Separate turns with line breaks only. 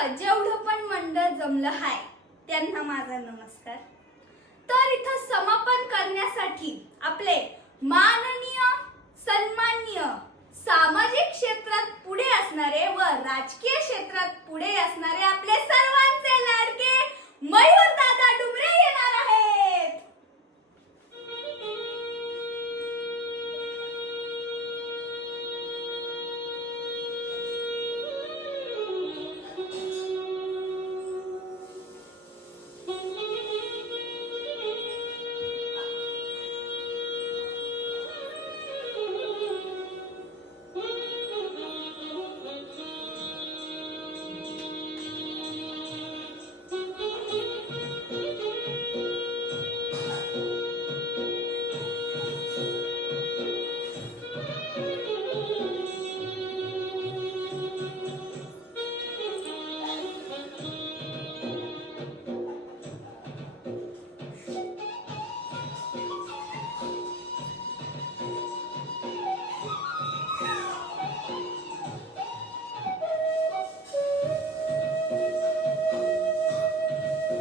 इथं जेवढं पण मंडळ जमलं हाय त्यांना माझा नमस्कार. तर इथं समापन करण्यासाठी आपले माननीय सन्माननीय सामाजिक क्षेत्रात पुढे असणारे व राजकीय क्षेत्रात पुढे असणारे आपले सर्वांचे